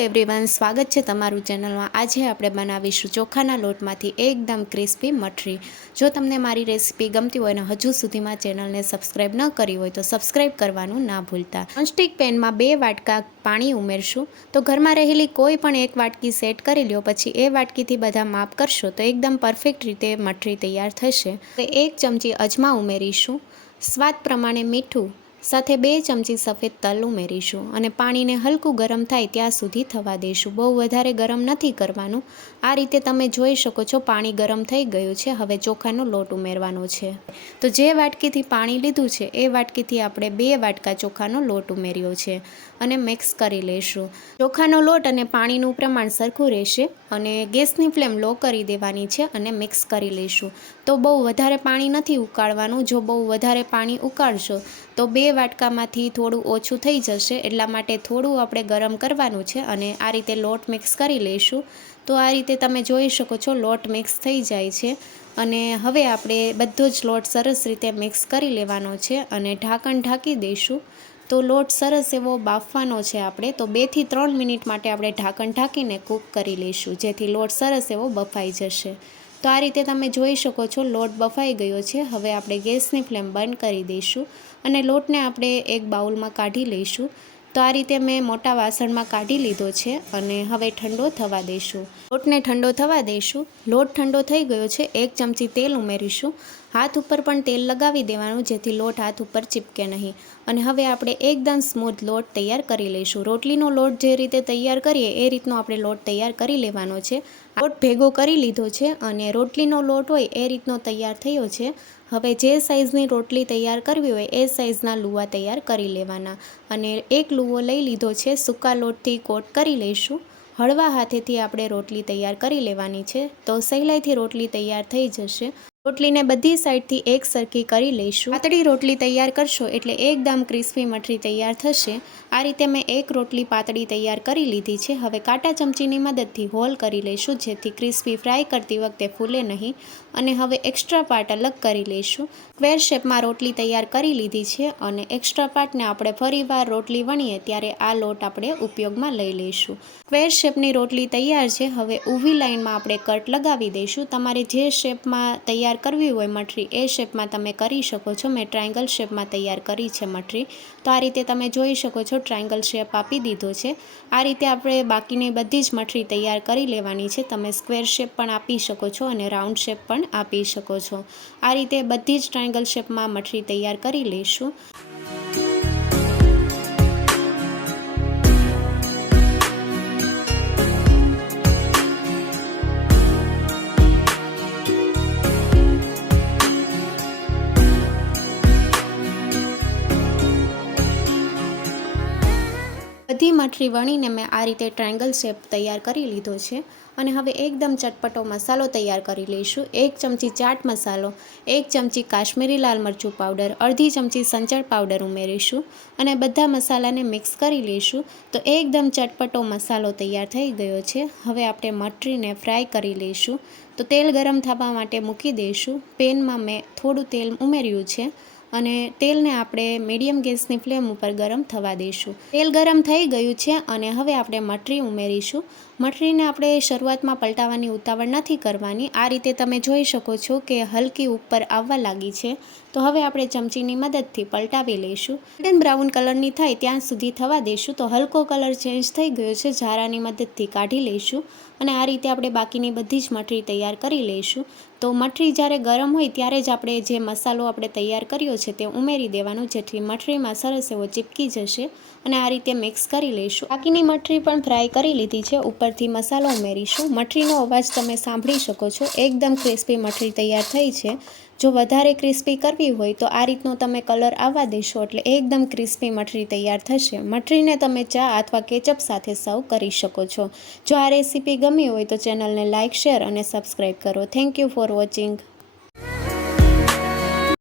Everyone, સ્વાગત છે તમારું ચેનલમાં। આજે આપણે બનાવીશું ચોખાના લોટમાંથી એકદમ ક્રિસ્પી મઠરી। જો તમને મારી રેસીપી ગમતી હોય અને હજુ સુધીમાં ચેનલને સબસ્ક્રાઈબ ન કરી હોય તો સબસ્ક્રાઈબ કરવાનું ના ભૂલતા। નોનસ્ટિક પેનમાં 2 વાટકા પાણી ઉમેરશું। તો ઘરમાં રહેલી કોઈ પણ એક વાટકી સેટ કરી લ્યો, પછી એ વાટકીથી બધા માપ કરશો તો એકદમ પરફેક્ટ રીતે મઠરી તૈયાર થશે। હવે 1 ચમચી અજમા ઉમેરીશું, સ્વાદ પ્રમાણે મીઠું, સાથે 2 ચમચી સફેદ તલ ઉમેરીશું અને પાણીને હલકું ગરમ થાય ત્યાં સુધી થવા દઈશું। બહુ વધારે ગરમ નથી કરવાનું। આ રીતે તમે જોઈ શકો છો પાણી ગરમ થઈ ગયું છે। હવે ચોખાનો લોટ ઉમેરવાનો છે। તો જે વાટકીથી પાણી લીધું છે એ વાટકીથી આપણે 2 વાટકા ચોખાનો લોટ ઉમેર્યો છે અને મિક્સ કરી લઈશું। ચોખાનો લોટ અને પાણીનું પ્રમાણ સરખું રહેશે અને ગેસની ફ્લેમ લો કરી દેવાની છે અને મિક્સ કરી લઈશું। તો બહુ વધારે પાણી નથી ઉકાળવાનું। જો બહુ વધારે પાણી ઉકાળશો તો 2 વાટકામાંથી થોડું ઓછું થઈ જશે, એટલા માટે થોડું આપણે ગરમ કરવાનું છે અને આ રીતે લોટ મિક્સ કરી લઈશું। તો આ રીતે તમે જોઈ શકો છો લોટ મિક્સ થઈ જાય છે અને હવે આપણે બધો જ લોટ સરસ રીતે મિક્સ કરી લેવાનો છે અને ઢાંકણ ઢાંકી દઈશું। તો લોટ સરસ એવો બાફવાનો છે આપણે। તો 2 થી 3 મિનિટ માટે આપણે ઢાંકણ ઢાંકીને કૂક કરી લઈશું, જેથી લોટ સરસ એવો બફાઈ જશે। તો આ રીતે તમે જોઈ શકો છો લોટ બફાઈ ગયો છે। હવે આપણે ગેસની ફ્લેમ બંધ કરી દઈશું અને લોટને આપણે એક બાઉલમાં કાઢી લઈશું। તો આ રીતે મેં મોટા વાસણમાં કાઢી લીધો છે અને હવે ઠંડો થવા દઈશું। લોટને ઠંડો થવા દઈશું। લોટ ઠંડો થઈ ગયો છે। 1 ચમચી તેલ ઉમેરીશું। હાથ ઉપર પણ તેલ લગાવી દેવાનું, જેથી લોટ હાથ ઉપર ચીપકે નહીં। અને હવે આપણે એકદમ સ્મૂથ લોટ તૈયાર કરી લઈશું। રોટલીનો લોટ જે રીતે તૈયાર કરીએ એ રીતનો આપણે લોટ તૈયાર કરી લેવાનો છે। લોટ ભેગો કરી લીધો છે અને રોટલીનો લોટ હોય એ રીતનો તૈયાર થયો છે। હવે જે સાઇઝની રોટલી તૈયાર કરવી હોય એ સાઇઝના લુવા તૈયાર કરી લેવાના અને એક લુવો લઈ લીધો છે। સૂકા લોટથી કોટ કરી લઈશું। હળવા હાથેથી આપણે રોટલી તૈયાર કરી લેવાની છે, તો સહેલાઈથી રોટલી તૈયાર થઈ જશે। રોટલીને બધી સાઈડથી એક સરખી કરી લઈશું। પાતળી રોટલી તૈયાર કરશો એટલે એકદમ ક્રિસ્પી મઠરી તૈયાર થશે। આ રીતે મેં એક રોટલી પાતળી તૈયાર કરી લીધી છે। હવે કાંટા ચમચીની મદદથી હોલ કરી લઈશું, જેથી ક્રિસ્પી ફ્રાય કરતી વખતે ફૂલે નહીં। અને હવે એક્સ્ટ્રા પાર્ટ અલગ કરી લઈશું। સ્ક્વેર શેપમાં રોટલી તૈયાર કરી લીધી છે અને એક્સ્ટ્રા પાર્ટને આપણે ફરીવાર રોટલી વણીએ ત્યારે આ લોટ આપણે ઉપયોગમાં લઈ લઈશું। સ્ક્વેર શેપની રોટલી તૈયાર છે। હવે ઊભી લાઈનમાં આપણે કટ લગાવી દઈશું। તમારે જે શેપમાં તૈયાર કરવી હોય મઠરી એ શેપમાં તમે કરી શકો છો। મેં ટ્રાયંગલ શેપમાં તૈયાર કરી છે મઠરી। તો આ રીતે તમે જોઈ શકો છો ટ્રાયંગલ શેપ આપી દીધો છે। આ રીતે આપણે બાકીની બધી જ મઠરી તૈયાર કરી લેવાની છે। તમે સ્ક્વેર શેપ પણ આપી શકો છો અને રાઉન્ડ શેપ પણ આપી શકો છો। આ રીતે બધી જ ટ્રાયંગલ શેપમાં મઠરી તૈયાર કરી લઈશું। બધી મઠરી વણીને મેં આ રીતે ટ્રાયંગલ શેપ તૈયાર કરી લીધો છે અને હવે એકદમ ચટપટો મસાલો તૈયાર કરી લઈશું। 1 ચમચી ચાટ મસાલો, 1 ચમચી કાશ્મીરી લાલ મરચું પાવડર, અડધી ચમચી સંચળ પાવડર ઉમેરીશું અને બધા મસાલાને મિક્સ કરી લઈશું। તો એકદમ ચટપટો મસાલો તૈયાર થઈ ગયો છે। હવે આપણે મઠરીને ફ્રાય કરી લઈશું। તો તેલ ગરમ થવા માટે મૂકી દઈશું। પેનમાં મેં થોડું તેલ ઉમેર્યું છે અને તેલને આપણે મીડિયમ ગેસની ફ્લેમ ઉપર ગરમ થવા દઈશું। તેલ ગરમ થઈ ગયું છે અને હવે આપણે મઠરી ઉમેરીશું। મઠરીને આપણે શરૂઆતમાં પલટાવવાની ઉતાવળ નથી કરવાની। આ રીતે તમે જોઈ શકો છો કે હલકી ઉપર આવવા લાગી છે। તો હવે આપણે ચમચીની મદદથી પલટાવી લઈશું। ગોલ્ડન બ્રાઉન કલરની થાય ત્યાં સુધી થવા દઈશું। તો હલકો કલર ચેન્જ થઈ ગયો છે, ઝારાની મદદથી કાઢી લઈશું અને આ રીતે આપણે બાકીની બધી જ મઠરી તૈયાર કરી લઈશું। તો મઠરી જ્યારે ગરમ હોય ત્યારે જ આપણે જે મસાલો આપણે તૈયાર કર્યો છે તે ઉમેરી દેવાનું, જેથી મઠરીમાં સરસ એવો ચીપકી જશે અને આ રીતે મિક્સ કરી લઈશું। બાકીની મઠરી પણ ફ્રાય કરી લીધી છે। ઉપરથી મસાલો ઉમેરીશું। મઠરીનો અવાજ તમે સાંભળી શકો છો। એકદમ ક્રિસ્પી મઠરી તૈયાર થઈ છે। જો વધારે ક્રિસ્પી કરવી હોય તો આ રીતનો તમે કલર આવવા દેશો એટલે એકદમ ક્રિસ્પી મઠરી તૈયાર થશે। મઠરીને તમે ચા અથવા કેચઅપ સાથે સર્વ કરી શકો છો। જો આ રેસીપી ગમી હોય તો ચેનલને લાઇક, શેર અને સબસ્ક્રાઈબ કરો। Thank you for watching.